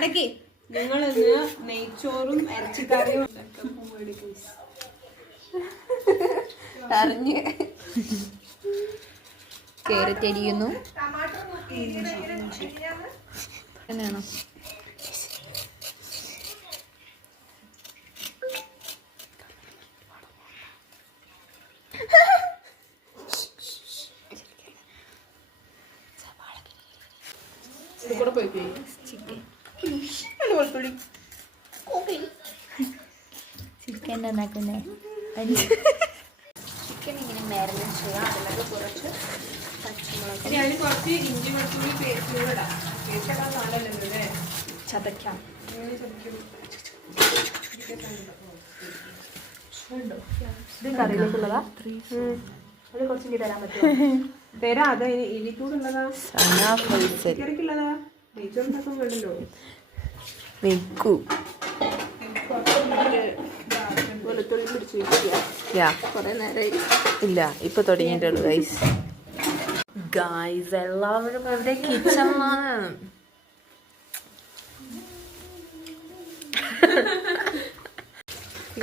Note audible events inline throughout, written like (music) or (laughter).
ഇടയ്ക്ക് നിങ്ങൾ ഇന്ന് നെയ്ച്ചോറും ഇറച്ചിക്കറിയും. അറിഞ്ഞ്. കേരറ്റ് അരിയുന്നു തന്നെയാണോ കൂടെ പോയി വെളുത്തുള്ളി. ചിക്കൻ ഉണ്ടാക്കുന്നേ ചിക്കൻ ഇങ്ങനെ മാരിനേറ്റ് ചെയ്യാം. അതിലൊക്കെ കുറച്ച് പച്ചമുളക്. ഇനി കുറച്ച് ഇഞ്ചി വെളുത്തുള്ളി പേസ്റ്റ് കൂടെ ഇടാം. പേസ്റ്റ് ഇടാൻ നല്ലല്ലോ അല്ലേ? ചതയ്ക്കാം. ഇത് കറിയിലേക്കുള്ളതാ? അത് കുറച്ച് തരാൻ പറ്റുമോ? (laughs) തരാ. അതാ ഇനി ഇനിക്കൂടുള്ളതാ ഇറക്കുള്ളതാ നെയ്ച്ചോറുണ്ടാക്കാൻ വേണ്ടല്ലോ നേരമായി ഇല്ല ഇപ്പൊ തുടങ്ങിയിട്ടുള്ളൂ ഗൈസ് ഗൈസ് എല്ലാവരും അവരുടെ കിച്ചണിലാണ്.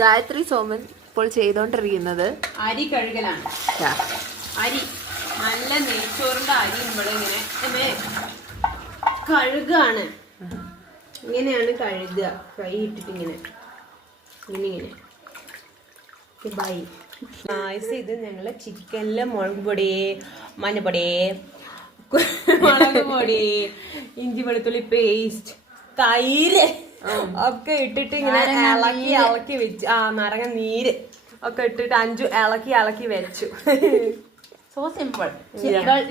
ഗായത്രി സോമൻ ഇപ്പോൾ ചെയ്തോണ്ടിരിക്കുന്നത് അരി കഴുകലാണ്. അരി. നല്ല നെയ്ച്ചോറിന്റെ അരി നമ്മളിങ്ങനെ കഴുകാണ്. ഇങ്ങനെയാണ് കഴുകുക. ഫ്രൈ ഇട്ടിട്ട് ഇങ്ങനെ. ഇങ്ങനെ ഇങ്ങനെ ബൈ ആയിസ് ഇത് ഞങ്ങൾ ചിക്കനിലെ മുളക് പൊടി മഞ്ഞപ്പൊടി മുളക് പൊടി ഇഞ്ചി വെളുത്തുള്ളി പേസ്റ്റ് തൈര് ഒക്കെ ഇട്ടിട്ട് ഇങ്ങനെ ഇളക്കി ഇളക്കി വെച്ച്. ആ നാരങ്ങ നീര് ഒക്കെ ഇട്ടിട്ട് അഞ്ചു ഇളക്കി ഇളക്കി വെച്ചു. സോ സിമ്പിൾ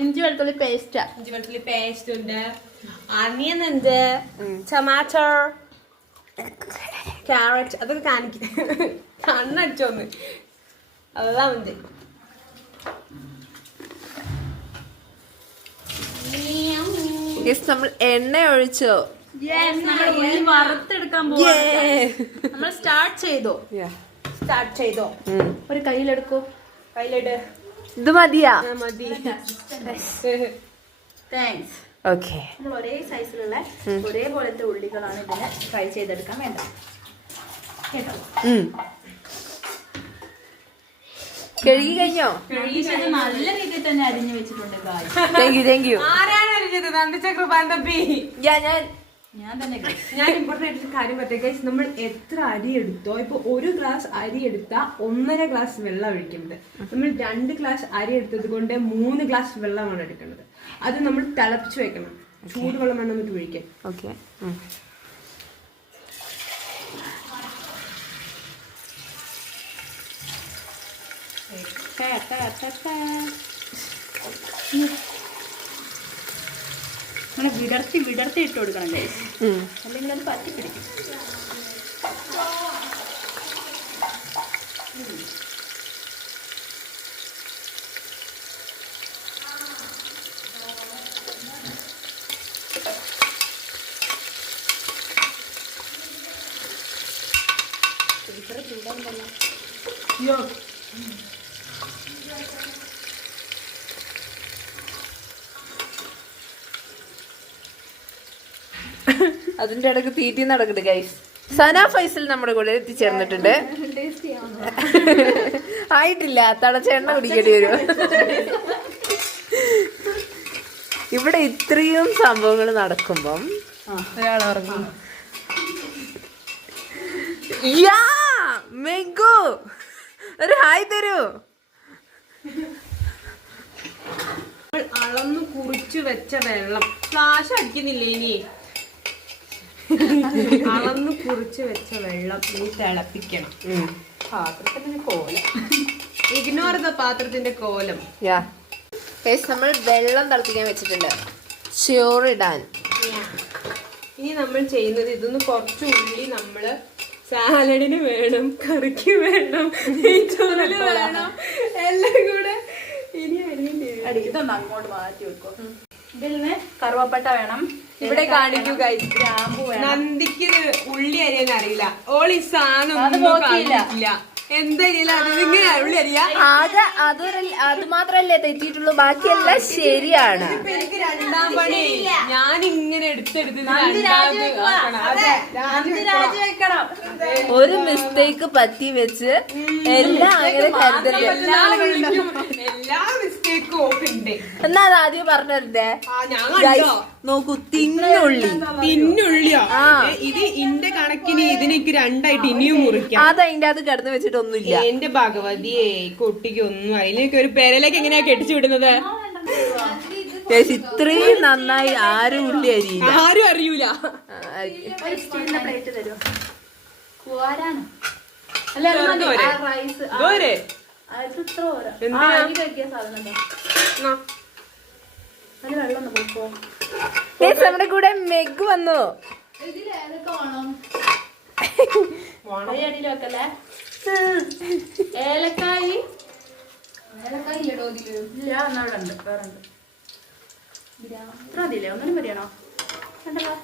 ഇഞ്ചി വെളുത്തുള്ളി പേസ്റ്റാ ഇഞ്ചി വെളുത്തുള്ളി പേസ്റ്റ് ഉണ്ട്. അനിയൻ ഉണ്ട് ടൊമാറ്റോ ക്യാരറ്റ് അതൊക്കെ കാണിക്കും. കണ്ണടിച്ചോന്ന്. അതെല്ലാം ഉണ്ട് നമ്മൾ എണ്ണ ഒഴിച്ചോ? വറുത്തെടുക്കാൻ നമ്മൾ സ്റ്റാർട്ട് ചെയ്തോ? സ്റ്റാർട്ട് ചെയ്തോ? ഒരു കയ്യിലെടുക്കോ? കയ്യിലെടു. ഇത് മതിയാ. ആ, മതി. താങ്ക്സ് (laughs) ഓക്കെ നമ്മൾ ഒരേ സൈസിലുള്ള ഒരേപോലത്തെ ഉള്ളികളാണ് ഇതിനെ ഫ്രൈ ചെയ്തെടുക്കാൻ വേണ്ടത്. കേട്ടോ? കഴുകി കഴിഞ്ഞോ? നല്ല രീതിയിൽ തന്നെ അരിഞ്ഞു വെച്ചിട്ടുണ്ട് താങ്ക് യു താങ്ക് യു ആരാണ് അറിഞ്ഞത് നന്ദിച്ച കൃപാന്തപ്പി. ഞാൻ. ഞാൻ ഞാൻ. ഞാൻ ഇമ്പോർട്ടന്റ് ആയിട്ടൊരു കാര്യം പറ്റേ ഗൈസ് നമ്മൾ എത്ര അരി എടുത്തോ ഇപ്പൊ ഒരു ഗ്ലാസ് അരി എടുത്താൽ ഒന്നര ഗ്ലാസ് വെള്ളം ഒഴിക്കുന്നത്. നമ്മൾ രണ്ട് ഗ്ലാസ് അരി എടുത്തത് കൊണ്ട് മൂന്ന് ഗ്ലാസ് വെള്ളമാണ് എടുക്കുന്നത്. അത് നമ്മൾ തിളപ്പിച്ച് വെക്കണം. ചൂടുവെള്ളം വേണം എന്നിട്ട് ഒഴിക്കാൻ. ഓക്കെ. വിടർത്തി വിടർത്തി ഇട്ട് കൊടുക്കണം അല്ലെങ്കിൽ അത് പറ്റി പിടിക്കും അതിന്റെ ഇടയ്ക്ക് തീറ്റി നടക്കുന്നുണ്ട് ഗൈസ് സന ഫൈസൽ നമ്മുടെ കൂടെ എത്തിച്ചേർന്നിട്ടുണ്ട്. ആയിട്ടില്ല തടച്ച എണ്ണ കുടിക്കേണ്ടി വരും. ഇവിടെ ഇത്രയും സംഭവങ്ങൾ നടക്കുമ്പം ഒരാൾ ഉറങ്ങും യാ മെഗു ഒരു ഹായ് തരൂ. അളന്നു കുറിച്ചു വെച്ച വെള്ളം. ഫ്ലാഷ് അടിക്കുന്നില്ലേ ഇനി? അളന്ന് കുറിച്ച് വെച്ച വെള്ളം നീ തിളപ്പിക്കണം. പാത്രത്തിന്റെ കോലം. ഇഗ്നോർ ദ പാത്രത്തിന്റെ കോലം. യാ നമ്മൾ വെള്ളം തിളപ്പിക്കാൻ വെച്ചിട്ടുണ്ട്. ചോറിടാൻ ഇനി നമ്മൾ ചെയ്യുന്നത് ഇതൊന്ന് കുറച്ച് ഉള്ളി നമ്മൾ സാലഡിന് വേണം കറിക്ക് വേണം ചോറിന് (laughs) വേണം. എല്ലാം കൂടെ ഇനി അരിയണ്ടേ അടി ഇതൊന്ന് അങ്ങോട്ട് മാറ്റി വെക്കും. ഇതിൽ നിന്ന് കറുവപ്പട്ട വേണം. ഇവിടെ കാണിക്കൂ ഗൈസ് നന്ദിക്ക് ഉള്ളി അരിയാൻ അറിയില്ല. ഓൾ ഈ സാധനം കാണിക്കില്ല അത് അതൊരു മാത്രല്ലേ തെറ്റിയിട്ടുള്ളൂ. ബാക്കിയെല്ലാം ശരിയാണ്. എനിക്ക് രണ്ടാം പണി. ഞാൻ ഇങ്ങനെ എടുത്തെടുത്ത്. ഒരു മിസ്റ്റേക്ക് പറ്റി വെച്ച് എല്ലാം അങ്ങനെ കരുതല്ലേ എല്ലാ എന്നാ ആദ്യം പറഞ്ഞേ ആ ഞാൻ കണ്ടോ? നോക്കൂ തിന്നുള്ളി. തിന്നുള്ളിയോ? ഇത് ഇന്റെ കണക്കിന് ഇതിനേക്ക് രണ്ടായിട്ട് ഇനിയും മുറിക്കാം. അത് അതിന്റെ അത് കിടന്ന് വെച്ചിട്ടൊന്നുമില്ല. എന്റെ ഭഗവതിയെ ഈ കുട്ടിക്ക് ഒന്നും അതിലേക്ക് ഒരു പെരലേക്ക് എങ്ങനെയാ കെട്ടിച്ചു വിടുന്നത്? Guys, ഇത്രയും നന്നായി ആരും ഉള്ളി അരിയില്ല. ആരും അറിയൂല. അല്ല നമ്മുടെ കൂടെ മെഗ് വന്നു. ഏലക്കായി? ഏലക്കായി ഇല്ലടോ ഇതിൽ. ഇല്ല എന്നാ ഉണ്ട് വേറെ ഉണ്ട്. ഇത്ര മതിയില്ലേ? ഒന്നിനും മതിയാണോ? വേണ്ടല്ലോ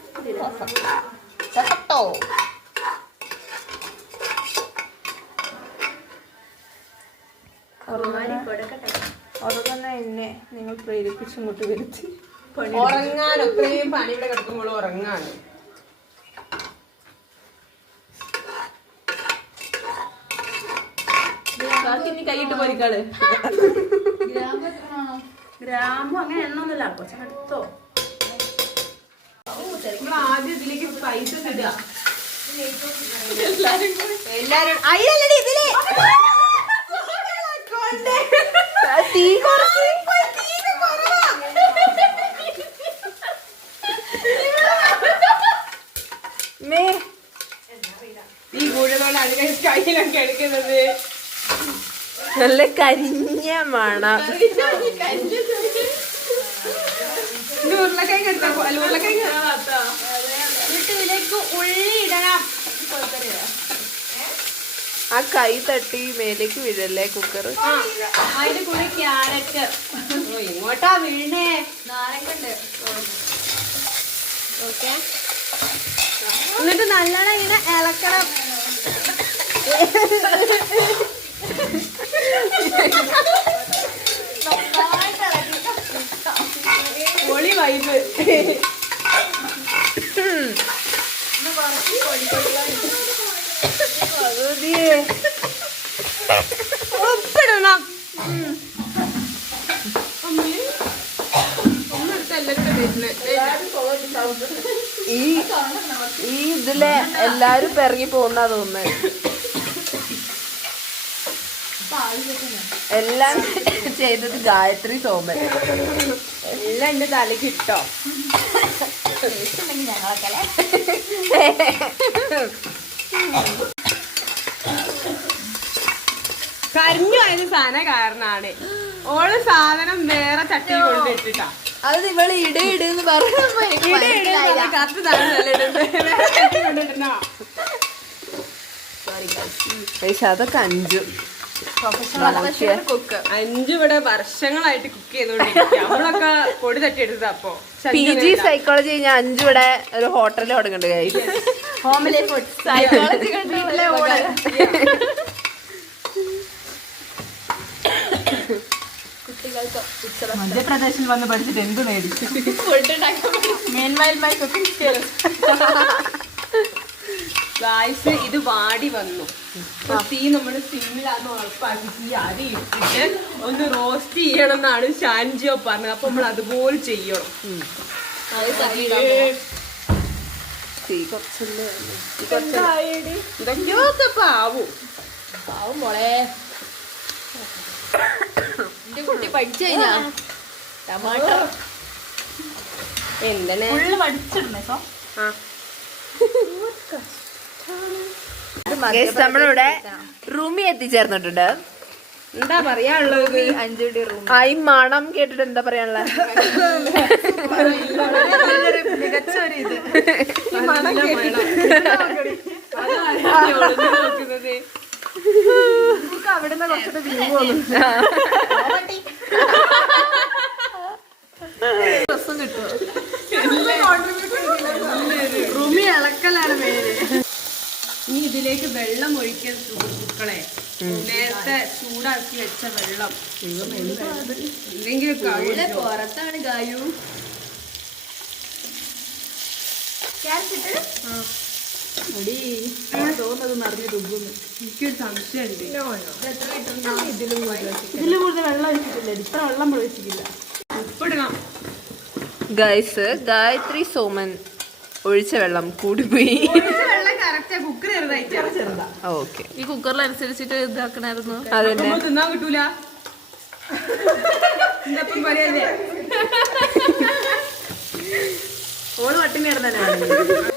ഉറങ്ങുന്ന എന്നെ നിങ്ങൾ പ്രേരിപ്പിച്ചിങ്ങോട്ട് വരുത്തി. ഉറങ്ങാൻ അത്രയും പണി ഇവിടെ കിടക്കുമ്പോൾ ഉറങ്ങാൻ കൈയിട്ട് പോരിക്കാൾ. ഗ്രാമ്പു അങ്ങനെ എണ്ണൊന്നുമില്ല. കുറച്ച് അടുത്തോ? നമ്മൾ ആദ്യം ഇതിലേക്ക് സ്പൈസസ് ഇടുക. എല്ലാരും അയ്യല്ലേ ഇതിൽ തീ കുറച്ച്. ഈ കൂടുതലാണ് കയ്യിലൊക്കെ എടുക്കുന്നത്. നല്ല കരിഞ്ഞ മണം ഇത് ഉരുളക്കിഴങ്ങ് എടുത്താ പോ- അല്ല ഉരുളക്കിഴങ്ങ് എന്നിട്ട് ഇതിലേക്ക് ഉള്ളി ഇടണം ആ കൈ തട്ടി മേലേക്ക് വീഴല്ലേ കുക്കർ അതിന്റെ കൂടെ ക്യാരറ്റ്. ഇങ്ങോട്ടാ വീണേ. നാരങ്ങണ്ട്. ഓക്കെ. എന്നിട്ട് നല്ലോണം ഇങ്ങനെ ഇളക്കണം. ഒളി വൈബ് ഉപ്പിടണം ഈ ഈ ഇതിലെ എല്ലാരും പിറങ്ങി പോകുന്നാ തോന്നുന്നത് എല്ലാം ചെയ്തത് ഗായത്രി സോമൻ. എല്ലാം എന്റെ തലക്ക് ഇട്ടോ. കരിഞ്ഞു (laughs) ആയത് സാധനം കാരണാണ്. ഓൾ സാധനം വേറെ ചട്ടി കൊണ്ടിട്ടിട്ടാ അത് ഇവൾ ഇട ഇടുന്ന് മനസ്സിലായില്ല. കത്ത് സാധനം പക്ഷെ അതൊക്കെ അഞ്ചു. അഞ്ചു ഇവിടെ വർഷങ്ങളായിട്ട് കുക്ക് ചെയ്തോണ്ടിരിക്കൊക്കെ പൊടി തട്ടി എടുത്തത് അപ്പൊ പി ജി സൈക്കോളജി കഴിഞ്ഞാൽ അഞ്ചു ഇവിടെ ഒരു ഹോട്ടലിൽ തുടങ്ങുന്നുണ്ട് കൈ ഹോംലി ഫുഡ് സൈക്കോളജി മധ്യപ്രദേശിൽ വന്ന് പഠിച്ചിട്ട് എന്ത് നേടി food my cooking skills guys ഇത് വാടി വന്നു. അപ്പൊ തീ നമ്മൾ സിമ്മിലാന്ന് ഉറപ്പാക്കി തീ അരി ഇട്ടിട്ട് ഒന്ന് റോസ്റ്റ് ചെയ്യണം എന്നാണ് ഷാൻജിയോ പറഞ്ഞത്. അപ്പൊ നമ്മൾ അതുപോലെ ചെയ്യണം. തീ കുറച്ചല്ലേ ഇതൊക്കെയൊക്കെ പാവും. പാവും മോളെ. എന്റെ കുട്ടി പഠിച്ചു കഴിഞ്ഞാ? ടമാട്ടോ എന്താണ്? നമ്മളിവിടെ റൂമി എത്തിച്ചേർന്നിട്ടുണ്ട്. എന്താ പറയാനുള്ളത്? അഞ്ചുടി റൂം ആ ഈ മണം കേട്ടിട്ട്. എന്താ പറയാനുള്ള കുറച്ചൊക്കെ വ്യൂ വന്നു. (laughs) രസം കിട്ടുമോ റൂമി ഇളക്കലാണ് പേര്. ഇനി ഇതിലേക്ക് വെള്ളം ഒഴിക്കൽ സുഹൃത്തുക്കളെ. നേരത്തെ ചൂടാക്കി വെച്ച വെള്ളം. എന്തെങ്കിലും പുറത്താണ് ഗായു തോന്നുന്നത് നിറഞ്ഞു തുമ്പുന്നു. എനിക്കൊരു സംശയമുണ്ട്. ഇതിലും കൂടുതൽ വെള്ളം ഒഴിച്ചിട്ടില്ല. ഇത്ര വെള്ളം ഒഴിച്ചിട്ടില്ല. ഉപ്പിടണം ഗൈസ് ഗായത്രി സോമൻ ഒഴിച്ച വെള്ളം കൂടിപ്പോയി. ഓക്കെ. ഈ കുക്കറിലനുസരിച്ചിട്ട് ഇതാക്കണായിരുന്നു. അതന്നെ. തിന്നാൻ കിട്ടൂല. ഓൾ കിടന്നാണ്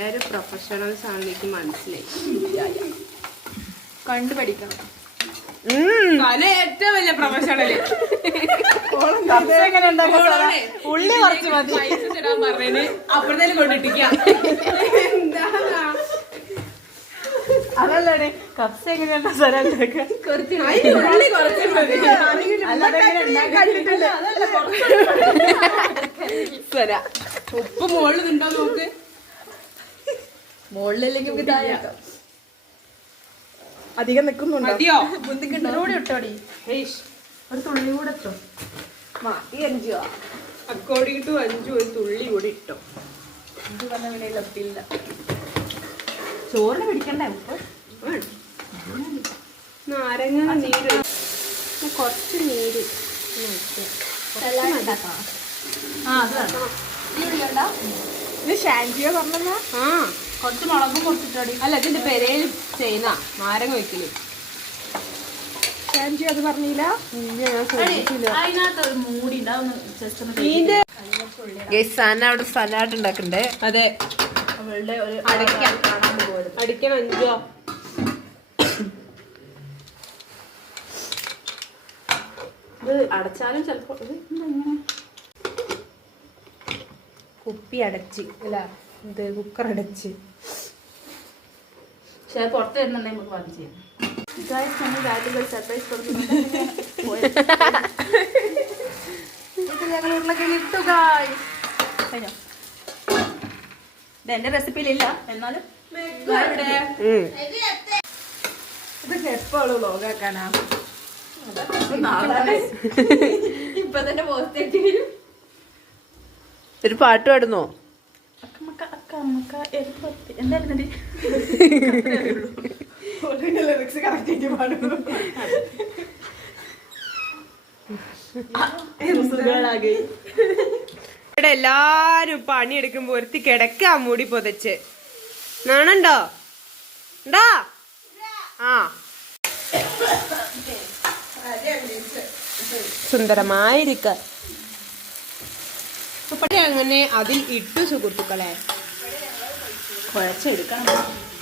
എല്ലാരും പ്രൊഫഷണൽസ് ആണെനിക്ക് മനസ്സിലായി. കണ്ടു പഠിക്കണം പല ഏറ്റവും വലിയ പ്രൊഫഷണൽ ഉള്ളി കുറച്ച് മതി. പറഞ്ഞതിന് കൊണ്ടിട്ടിക്ക അതല്ലേ കപ്സ് എങ്ങനെയുണ്ടോ. ഉപ്പ് മുകളിൽ ഉണ്ടോ നോക്ക്. മുകളിലേക്ക് നമുക്ക് താഴെ വെക്കാം. അധികം നിൽക്കുന്നുണ്ടോ? മതിയോ? കൂടി ഇട്ടോടി. ഒരു തുള്ളി കൂടെ ഇട്ടോ. അക്കോർഡിംഗ് ടു അഞ്ചു ഒരു തുള്ളി കൂടി ഇട്ടോ. അഞ്ചു പറഞ്ഞ വിലയിൽ ഒപ്പില്ല ചോറിന് പിടിക്കണ്ടേ ഉപ്പ്? നാരങ്ങ നീര്. കുറച്ച് നീര്. ഇത് ഷാൻജിയോ പറഞ്ഞ ആ. കുറച്ച് മുളകും കൊടുത്തിട്ടോടി അല്ല ഇതിന്റെ പെരയിൽ ചെയ്യുന്ന നാരങ്ങ വെക്കൽ അത് പറഞ്ഞില്ല? സന അവിടെ സലാഡ് ഉണ്ടാക്കണ്ടേ? അതെ. അവളുടെ ഒരു അടിക്കണം അഞ്ചോ ഇത് അടച്ചാലും ചിലപ്പോ ഇത് കുപ്പി അടച്ച്. അല്ല. ഇത് കുക്കർ അടച്ച്. പക്ഷെ അത് പുറത്ത് വരുന്നുണ്ടെങ്കിൽ നമുക്ക് വാങ്ങി ചെയ്യാം. ഗായ്സ് നമ്മൾ രാത്രി സർപ്രൈസ് ഇത് ഞങ്ങൾ ഉരുളക്കിഴങ്ങ് ഇട്ടു ഗായ്സ് കഴിഞ്ഞോ? ഇത് എന്റെ റെസിപ്പിയിലില്ല എന്നാലും. ഇതൊക്കെ എപ്പോഴും ലോകാക്കാനാ ഇപ്പൊ തന്നെ പോസ്റ്റ് ഒരു പാട്ട് പാടുന്നോ? അക്കമ്മക്ക അക്ക അമ്മക്ക എഴുപത്തി എന്തായിരുന്നു ലിറിക്സ് കറക്റ്റ് ആയിട്ട് പാടുന്നു ഇവിടെ എല്ലാരും പണിയെടുക്കുമ്പോ ഒരുത്തി കിടക്കാ മൂടി പൊതച്ച്. നാണുണ്ടോ? ഉണ്ടാ ആ. സുന്ദരമായിരിക്ക. അപ്പഴേ അങ്ങനെ അതിൽ ഇട്ടു സുഹൃത്തുക്കളെ. കുഴച്ചെടുക്കണം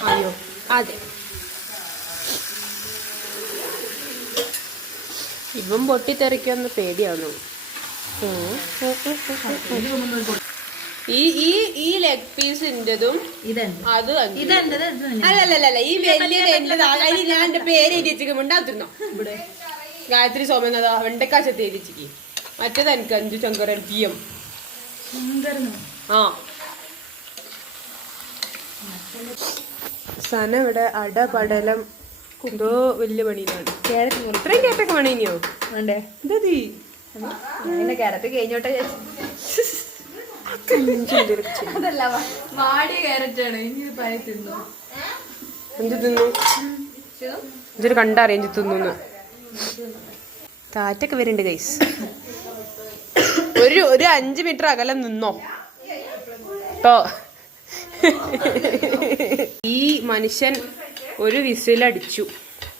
അയ്യോ അതെ. ഇവൻ പൊട്ടിത്തെറിക്കുന്ന പേടിയാണോ? ഈ ഈ ഈ ലെഗ് പീസിന്റെതും അത് അല്ലല്ലല്ല ഈ വലിയ അതിൽ ഞാൻ എന്റെ പേര് എഴുതി ഉണ്ടാകുന്നോ ഗായത്രി സോമനാഥ വെണ്ടക്കാശത്ത് എഴുതി വെച്ചിക്ക് മറ്റേത് എനിക്ക് അഞ്ചു ചങ്കരൻ പി എം. ആ. സന ഇവിടെ അടപടലം എന്തോ വലിയ പണിയിലാണ്. ഇത്രയും കേട്ടൊക്കെ പണിയോ വേണ്ടേ? ഇതീ ക്യാരറ്റ് കഴിഞ്ഞോട്ടെ അതല്ല വാടിയ ക്യാരറ്റ് ആണ് ഇനി ഇത് പഴയ തിന്നു. എന്ത് തിന്നു? ഇതൊരു കണ്ടറിയാൻ തിന്നു കാറ്റൊക്കെ വരുന്നുണ്ട് ഗൈസ് ഒരു ഒരു അഞ്ച് മീറ്റർ അകലം നിന്നോ. കേട്ടോ ഈ മനുഷ്യൻ ഒരു വിസിലടിച്ചു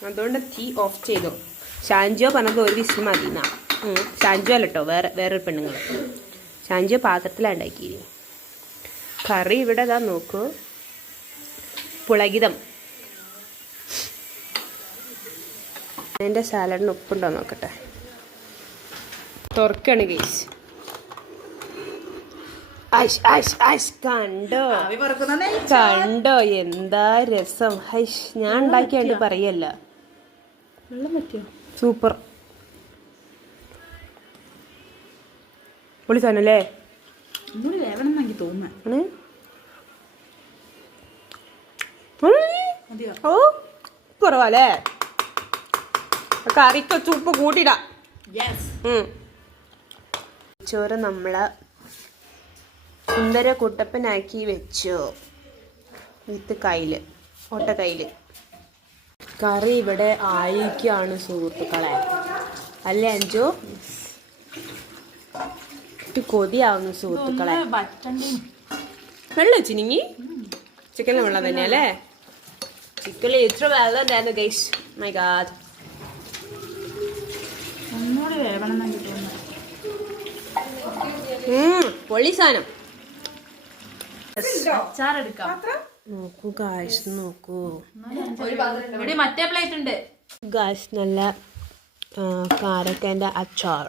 അതുകൊണ്ട് തീ ഓഫ് ചെയ്തു. ഷാൻജിയോ പറഞ്ഞത് ഒരു വിസിൽ മതി എന്നാ. ഷാൻജിയോ അല്ല കേട്ടോ വേറെ വേറൊരു പെണ്ണുങ്ങൾ ഷാൻജിയോ പാത്രത്തിലാണ് ഉണ്ടാക്കിയത് കറി ഇവിടെ ഇതാ നോക്കൂ. പുളകിതം. എന്റെ സാലഡിന് ഉപ്പുണ്ടോ നോക്കട്ടെ. തുറക്കാണ് കേസ് കണ്ടോ? കണ്ടോ എന്താ രസം. ഹൈഷ് ഞാൻ ഉണ്ടാക്കിയാണ്ട് പറയല്ല. സൂപ്പർ? മതിയോ? ഓ കുറവല്ലേ? കറിക്കൊച്ചുപ്പ് കൂട്ടിടാം. ചോറ് നമ്മൾ സുന്ദര കുട്ടപ്പനാക്കി വെച്ചു. വിത്ത് കയ്യിൽ ഒട്ട കയ്യിൽ കറി ഇവിടെ ആയിരിക്കുകയാണ് സുഹൃത്തുക്കളെ. അല്ലേ അഞ്ചു കൊതിയാവുന്നു സുഹൃത്തുക്കളെ. വെള്ളം വെച്ചിനിങ്ങി ചിക്കൻ വെള്ളം തന്നെ അല്ലേ? ചിക്കനിൽ ഇത്ര വെള്ളം ഉണ്ടായിരുന്നു ഗൈസ് മൈ ഗാഡ് പൊള്ളി സാധനം. അച്ചാറെടുക്കാം. നോക്കൂ നോക്കൂ. ഇവിടെ മറ്റേ പ്ലേറ്റ് ഉണ്ട്. ഗായ്സ് നല്ല കാരക്കന്റെ അച്ചാർ.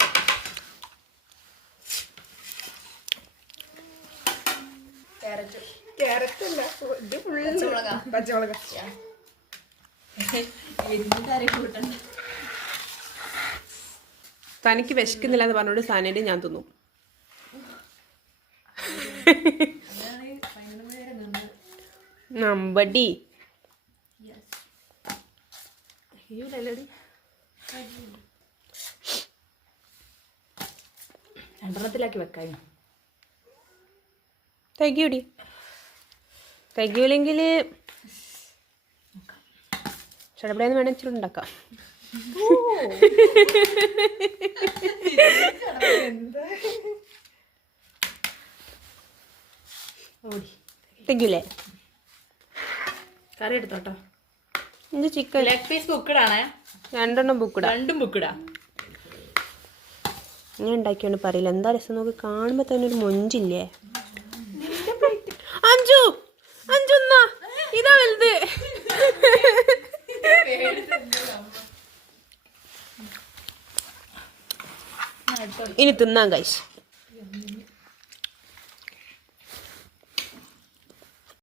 തനിക്ക് വിശക്കുന്നില്ല എന്ന് പറഞ്ഞോണ്ട് സാനേന്റെ ഞാൻ തിന്നു. നമ്പടി. രണ്ടെണ്ണത്തിലാക്കി വെക്കാം തികയൂടി. തികയൂലെങ്കിൽ ചടപടയെന്ന് വേണമെങ്കിൽ ഇച്ചിരി ഉണ്ടാക്കാം. തികയൂലേ? കറി എടുത്തോട്ടോ. ഇത് ചിക്കൻ? ലെഗ് പീസ് ബുക്കഡാണേ രണ്ടെണ്ണം ബുക്കിടാം രണ്ടും ബുക്കിടാ ഞാൻ ഉണ്ടാക്കിയോണ്ട് പറയില്ല. എന്താ രസം? നോക്കി കാണുമ്പോ തന്നെ ഒരു മൊഞ്ചില്ലേ? അഞ്ചു! അഞ്ചു എന്നാ ഇതാ വലുത്. ഇനി തിന്നാൻ കഴിച്ചു